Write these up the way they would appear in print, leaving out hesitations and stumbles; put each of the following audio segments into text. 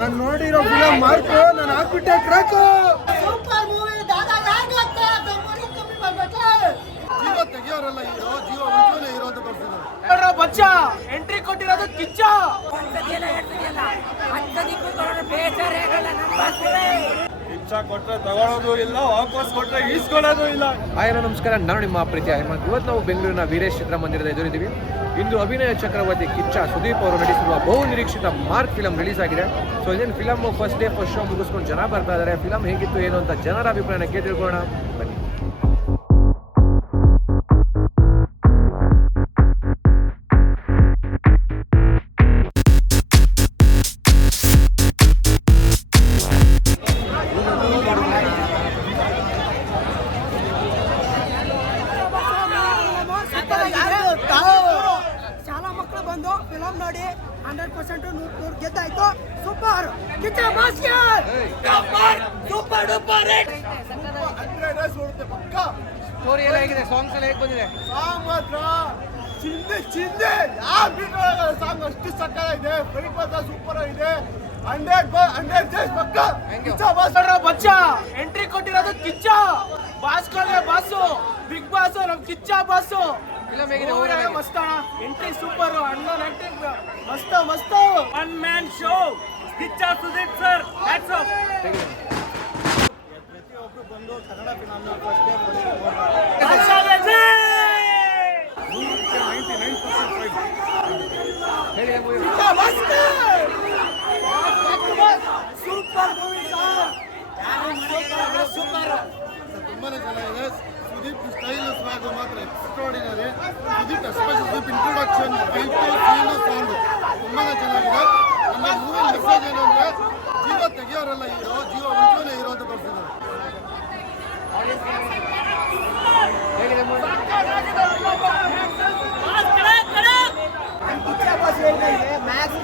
ನಾನು ನೋಡಿರೋ film mark ನಾನು ಹಾಕ್ಬಿಟ್ಟೆ ಟ್ರ್ಯಾಕು. ಸೂಪರ್ ಮೂವಿ ದಾದಾ ಯಾಕೆ ಗೊತ್ತಾ ಬೆಂಬಲ ಕಮ್ಮಿ ಮಾಡ್ಬಿಟ್ರೆ ಜೀವ ತೆಗಿಯೋರಲ್ಲ ಹೀರೋ, ಜೀವ ಉಳಿಸೋನೇ ಹೀರೋ ಅಂತ ತೋರಿಸಿದ್ರು. ಬಚ್ಚ ಎಂಟ್ರಿ ಕೊಟ್ಟಿರೋದು ಕಿಚ್ಚ. ಕಿಚ್ಚ ಕೊಟ್ರೆ ತಗೊಳ್ಳೋದು ಇಲ್ಲ, ವಾಪಸ್ ಕೊಟ್ರೆ ಈಸ್ಕೊಳ್ಳೋದು ಇಲ್ಲ. ಹಾಯ್ ನಮಸ್ಕಾರ, ನಾನು ನಿಮ್ಮ ಪ್ರೀತಿ ಅಹಮದ್. ಇವತ್ತು ನಾವು ಬೆಂಗಳೂರಿನ ವೀರೇಶ್ ಚಿತ್ರಮಂದಿರದ ಎದುರಿದ್ದೀವಿ. ಇಂದು ಅಭಿನಯ ಚಕ್ರವರ್ತಿ ಕಿಚ್ಚ ಸುದೀಪ್ ಅವರು ನಟಿಸಿರುವ ಬಹು ನಿರೀಕ್ಷಿತ ಮಾರ್ಕ್ ಫಿಲಂ ರಿಲೀಸ್ ಆಗಿದೆ. ಸೊ ಇದೇನು film first day first show ಮುಗಿಸ್ಕೊಂಡು ಜನ ಬರ್ತಾ ಇದ್ದಾರೆ. ಫಿಲಮ್ ಹೇಗಿತ್ತು ಏನು ಅಂತ ಜನರ ಅಭಿಪ್ರಾಯನ ಕೇಳಿಕೊಳ್ಳೋಣ ಬನ್ನಿ. ಶಾಲಾ ಮಕ್ಕಳು ಬಂದು ಫಿಲಂ ನೋಡಿ 100% 100 ಗೆದ್ದಾಯ್ತು. Super Kichcha master super duper hit. 100 days ಓಡುತ್ತೆ ಪಕ್ಕ. ಸ್ಟೋರಿ ಎಲ್ಲ ಹೇಗಿದೆ? ಸಾಂಗ್ಸ್ ಎಲ್ಲ ಹೇಗೆ ಬಂದಿದೆ? ಸಾಂಗ್ ಮಾತ್ರ ಚಿಂದೆ ಯಾವ ಬೀಟ್ ಒಳಗಲ್ಲ. ಸಾಂಗ್ ಅಷ್ಟು ಸಕ್ಕತ್ತಾಗಿದೆ, ಫೈಟ್ ಮಾತ್ರ ಸೂಪರ್ ಆಗಿದೆ. 100 ಡೇಸ್ ಪಕ್ಕ. ಕಿಚ್ಚ ಮಾಸ್ಟರ್ ಬಚ್ಚ ಎಂಟ್ರಿ ಕೊಟ್ಟಿರೋದು ಕಿಚ್ಚ. ಬಾಸ್ಗಳಿಗೆ ಬಾಸು, ಬಿಗ್ ಬಾಸ್ ನಮ್ ಕಿಚ್ಚ ಬಾಸು. ಫಿಲಮ್ ಹೇಗಿದೆ? ಮಸ್ತ್ ಅಣ್ಣ, ಎಂಟ್ರಿ ಸೂಪರ್. ಅಣ್ಣನ ಆಕ್ಟಿಂಗ್ ಮಸ್ತ್. One man show Kichcha Sudeep sir. Hats off. ಪ್ರತಿಯೊಬ್ಬರು ಬಂದು ಕನ್ನಡ ಫಿಲಂನ ಫಸ್ಟ್ ಡೇ ಫಸ್ಟ್ 99% ಫೈಟ್. ಹೇಳಿ ಮೂವಿ. Super movie super. ತುಂಬಾನೇ ಚೆನ್ನಾಗಿದೆ. ಸುದೀಪ್ ಸ್ಟೈಲ್ ಸ್ವಾಗು ಮಾತ್ರ extraordinary. Sudeep especially Sudeep introduction, fight, scene, sound ತುಂಬಾನೇ ಚೆನ್ನಾಗಿದೆ. ನಮ್ಮ ಮೂವಿ ಮೆಸೇಜ್ ಏನು ಅಂದ್ರೆ ಜೀವ ತೆಗಿಯೋರಲ್ಲ ಹೀರೋ, ಜೀವ ಉಳಿಸೋನೇ ಹೀರೋ ಅಂತ ತೋರಿಸಿದ್ದಾರೆ. ಹೇಗಿದೆ ಮೂವಿ? ಕಿಚ್ಚ ಬಾಸ್ ಹೇಳಿದಂಗೆ ಮ್ಯಾಕ್ಸ್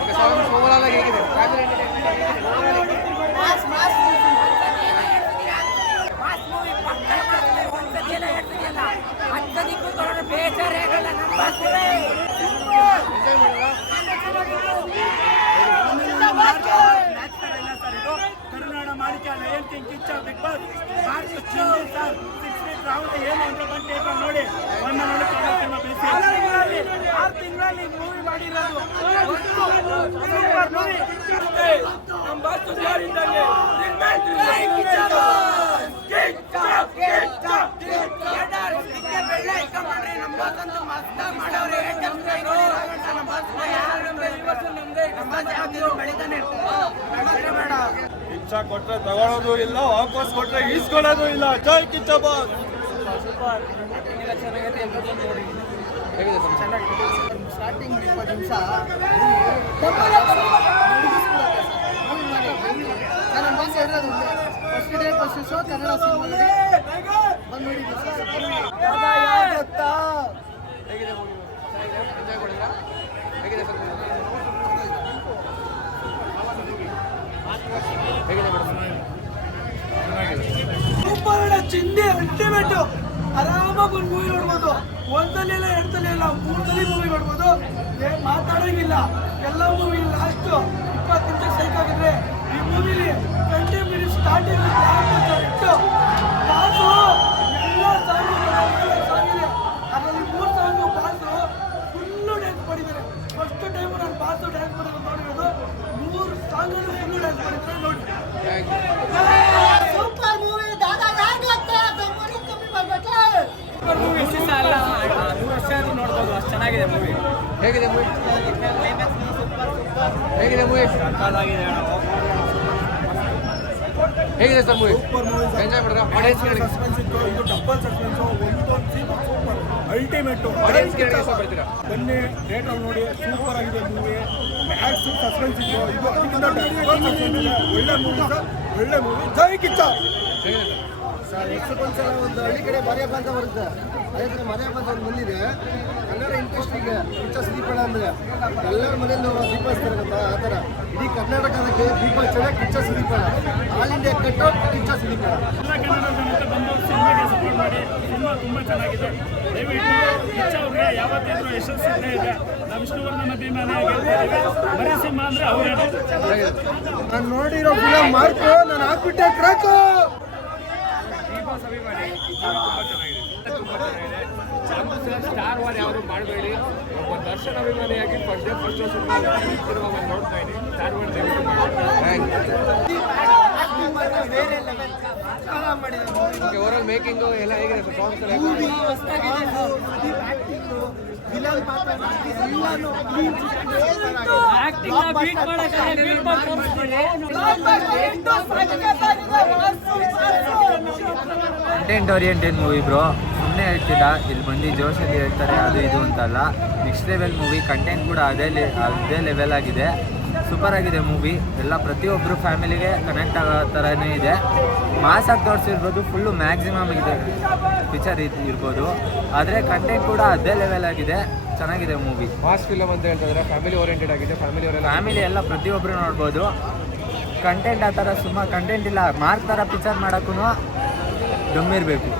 ಓಕೆ, ಸಾಂಗ್ಸ್ ಓವರಾಲ್ ಆಗಿ ಹೇಗಿದೆ? ಫ್ಯಾಮಿಲಿ ಮಾಸ್ ಮೂವಿ ಅತ್ಯಧಿಕ ಬೇಜಾರಾಗಲ್ಲ ನಮ್ಮ ಎಂಜಾಯ್ ಮಾಡಿದ್ರಾ? ಕರ್ನಾಟಕ ಮಾಲಿಕ lion king Kichcha Bigg Boss sir 6 feet round ಏನು ಅಂತ ಬಂದು ನೋಡಿ. 6 ತಿಂಗಳಲ್ಲಿ ಮೂವಿ ಮಾಡಿರೋದು ಸೂಪರ್ ಮೂವಿ. ನಮ್ಮ ಬಾಸ್ ಯಾರಿದ್ದಾರೆ? ಕಿಚ್ಚ ಕೊಟ್ರೆ ತಗೊಳ್ಳೋದು ಇಲ್ಲ, ವಾಪಸ್ ಕೊಟ್ರೆ ಈಸ್ಕೊಳ್ಳೋದು ಇಲ್ಲ. ಜೈ ಕಿಚ್ಚ ಬಾಸ್. ಹೇಗಿದೆ? ಸ್ಟಾರ್ಟಿಂಗ್ 20 ನಿಮಿಷ ನನ್ನ ಭಾಷೆ ಇರೋದು first day first show Kannada ಸಿನಿಮಾದಲ್ಲಿ ಬಂದು ನೋಡಿ. ಹೇಗಿದೆ ಮೂವಿ? ಎಂಜಾಯ್ ಮಾಡಿದ್ರಾ? ಹೇಗಿದೆ ಸರ್? ಹೇಗಿದೆ ಮೇಡಮ್? Super ಚಿಂದೆ ultimate. ಆರಾಮಾಗಿ ಒಂದು ಮೂವಿ ನೋಡ್ಬೋದು. ಒಂದಲ್ಲಿ ಇಲ್ಲ, ಎರಡಲ್ಲಿ ಇಲ್ಲ, 3 ಸಲ ಮೂವಿ ನೋಡ್ಬೋದು. ಮಾತಾಡೋಂಗಿಲ್ಲ. ಎಲ್ಲ ಮೂವಿ ಲಾಸ್ಟ್ 20 ನಿಮಿಷ ಸೈಕ್ ಆಗಿದ್ರೆ ಈ ಮೂವಿಲಿ 20 ಮಿನಿಟ್ಸ್ ಸ್ಟಾರ್ಟಿಂಗ್ ಇಟ್ಟು ಬಾಸು ಎಲ್ಲ ಸಾಂಗಿದೆ. ಅದರಲ್ಲಿ 3 ಸಾಂಗು ಬಾಸು ಫುಲ್ಲು ಡ್ಯಾನ್ಸ್ ಮಾಡಿದ್ದಾರೆ. ಫಸ್ಟ್ ಟೈಮ್ ನಾನು ಬಾಸು ಡ್ಯಾನ್ಸ್ ಮಾಡೋದು ನೋಡಿರೋದು. 3 ಸಾಂಗಲ್ಲಿ ಫುಲ್ಲು ಡ್ಯಾನ್ಸ್ ಮಾಡಿದ್ದಾರೆ ನೋಡಿ. ಸೂಪರ್ ಮೂವಿ ದಾದಾ ಯಾಕೆ ಗೊತ್ತಾ ಬೆಂಬಲ ಕಮ್ಮಿ ಮಾಡ್ಬಿಟ್ರೆ ಮೂವಿ ಇಷ್ಟ ಅಲ್ಲ, 100 ವರ್ಷ ಆದ್ರೂ ನೋಡ್ಬೋದು. ಅಷ್ಟು ಚೆನ್ನಾಗಿದೆ ಮೂವಿ. ಹೇಗಿದೆ ಮೂವಿ? ಹೇಗಿದೆ ಮೂವಿ? ಹೇಗಿದೆ ಸರ್ ಮೂವಿ? ಎಂಜಾಯ್ ಮಾಡಿದ್ರಾ? ಆಡಿಯನ್ಸ್ಗೆ ಸಸ್ಪೆನ್ಸ್ ಇತ್ತು, ಇದು ಡಬಲ್ ಸಸ್ಪೆನ್ಸ್. ಒಂದೊಂದು ಸೀನ್ ಸೂಪರ್ ಅಲ್ಟಿಮೇಟ್. ಆಡಿಯನ್ಸ್ಗೆ ಇಷ್ಟಪಡ್ತೀರಾ? ಬನ್ನಿ ಥಿಯೇಟರ್ ನೋಡಿ, ಸೂಪರ್ ಆಗಿದೆ ಮೂವಿ. ಮ್ಯಾಕ್ಸ್ ಸಸ್ಪೆನ್ಸ್ ಇತ್ತು, ಇದು ಅದಕ್ಕಿಂತ ಡಬಲ್ ಸಸ್ಪೆನ್ಸ್ ಇದೆ. ಒಳ್ಳೆ ಮೂವಿ ಸರ್, ಒಳ್ಳೆ ಮೂವಿ. ಜೈ ಕಿಚ್ಚ. ಹೇಗಿದೆ ಸರ್ ವರ್ಷಕ್ಕೊಂದ್ಸಲ ಒಂದು ಹಳ್ಳಿ ಕಡೆ ಬರೆಯಪ್ಪ ಅಂತ ಬರುತ್ತೆ. ಅದೇ ಥರ ಮನೆ ಬಂದು ಒಂದು ಬಂದಿದೆ ಕನ್ನಡ ಇಂಡಸ್ಟ್ರಿಗೆ ಕಿಚ್ಚ ಸುದೀಪಣ್ಣ ಅಂದರೆ ಎಲ್ಲರ ಮನೆಯಲ್ಲೂ ದೀಪ ಹಚ್ತಾರೆ ಗೊತ್ತಾ ಆ ಥರ ಇಡೀ ಕರ್ನಾಟಕಕ್ಕೆ ದೀಪ ಚೆನ್ನಾಗಿ ಕಿಚ್ಚ ಸುದೀಪಣ್ಣ ಆಲ್ ಇಂಡಿಯಾ ಕಟ್ಔಟ್ ಕಿಚ್ಚ ಸುದೀಪಣ್ಣ. ಎಲ್ಲ ಕನ್ನಡ ಜನತೆ ಬಂದು ಸಿನಿಮಾಗೆ ಸಪೋರ್ಟ್ ಮಾಡಿ ಸಿನಿಮಾ ತುಂಬ ಚೆನ್ನಾಗಿದೆ. ದಯವಿಟ್ಟು ಕಿಚ್ಚ ಅವ್ರಿಗೆ ಯಾವತ್ತಿದ್ರೂ ಯಶಸ್ಸು ಇದ್ದೇ ಇದೆ. ನಾವು ವಿಷ್ಣುವರ್ಧನ್ ಅಭಿಮಾನಿಯಾಗಿ ಬರೀ ಸಿನಿಮಾ ಅಂದರೆ ಅವರೇ. ನಾನು ನೋಡಿರೋ ಫಿಲಮ್ ಮಾರ್ಕು ನಾನು ಹಾಕ್ಬಿಟ್ಟೆ ಟ್ರ್ಯಾಕು. ಸ್ಟಾರ್ ವಾರ್ ಯಾವುದು ಮಾಡಬೇಡಿ. ಒಬ್ಬ ದರ್ಶನ್ ಅಭಿಮಾನಿಯಾಗಿ ಫಸ್ಟ್ ಸಿನಿಮಾ ನೋಡ್ತಾ ಇದ್ದೀನಿ. ಸ್ಟಾರ್ ವಾರ್ ದಯವಿಟ್ಟು ಓವರಾಲ್ ಮೇಕಿಂಗು ಎಲ್ಲ ಹೇಗಿದೆ ಸಾಂಗ್ಸ್ ಎಲ್ಲ ಕಂಟೆಂಟ್ ಓರಿಯೆಂಟೆಡ್ ಮೂವಿ ಬ್ರೋ, ಸುಮ್ಮನೆ ಹೇಳ್ತಿಲ್ಲ. ಇಲ್ಲಿ ಬಂದು ಜೋಶಲ್ಲಿ ಹೇಳ್ತಾರೆ ಅದು ಇದು ಅಂತಲ್ಲ. ನೆಕ್ಸ್ಟ್ ಲೆವೆಲ್ ಮೂವಿ, ಕಂಟೆಂಟ್ ಕೂಡ ಅದೇ ಲೆವೆಲ್ ಆಗಿದೆ. ಸೂಪರ್ ಆಗಿದೆ ಮೂವಿ. ಎಲ್ಲ ಪ್ರತಿಯೊಬ್ಬರು ಫ್ಯಾಮಿಲಿಗೆ ಕನೆಕ್ಟ್ ಆಗೋ ಥರನೇ ಇದೆ. ಮಾಸಾಗಿ ತೋರಿಸಿರ್ಬೋದು, ಫುಲ್ಲು ಮ್ಯಾಕ್ಸಿಮಮ್ ಇದೆ ಪಿಕ್ಚರ್ ಇರ್ಬೋದು. ಆದರೆ ಕಂಟೆಂಟ್ ಕೂಡ ಅದೇ ಲೆವೆಲ್ ಆಗಿದೆ. ಚೆನ್ನಾಗಿದೆ ಮೂವಿ. ಮಾಸ್ ಫಿಲಮ್ ಅಂತ ಹೇಳ್ತಿದ್ರೆ ಫ್ಯಾಮಿಲಿ ಓರಿಯೆಂಟೆಡ್ ಆಗಿದೆ. ಫ್ಯಾಮಿಲಿ ಎಲ್ಲ ಪ್ರತಿಯೊಬ್ಬರು ನೋಡ್ಬೋದು. ಕಂಟೆಂಟ್ ಆ ಥರ ಸುಮಾರು ಕಂಟೆಂಟ್ ಇಲ್ಲ. ಮಾರ್ಕ್ ಥರ ಪಿಕ್ಚರ್ ಮಾಡೋಕ್ಕೂ ದಮ್ಮಿರಬೇಕು.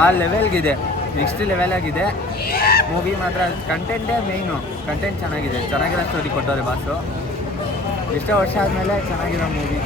ಆ ಲೆವೆಲ್ಗಿದೆ, ನೆಕ್ಸ್ಟ್ ಲೆವೆಲ್ ಆಗಿದೆ ಮೂವಿ. ಮಾತ್ರ ಕಂಟೆಂಟೇ ಮೇಯ್ನು. ಕಂಟೆಂಟ್ ಚೆನ್ನಾಗಿದೆ, ಚೆನ್ನಾಗಿರೋ ಸ್ಟೋರಿ ಕೊಟ್ಟವ್ರೆ ಬಾಸು. ಎಷ್ಟೋ ವರ್ಷ ಆದಮೇಲೆ ಚೆನ್ನಾಗಿರೋ ಮೂವಿ.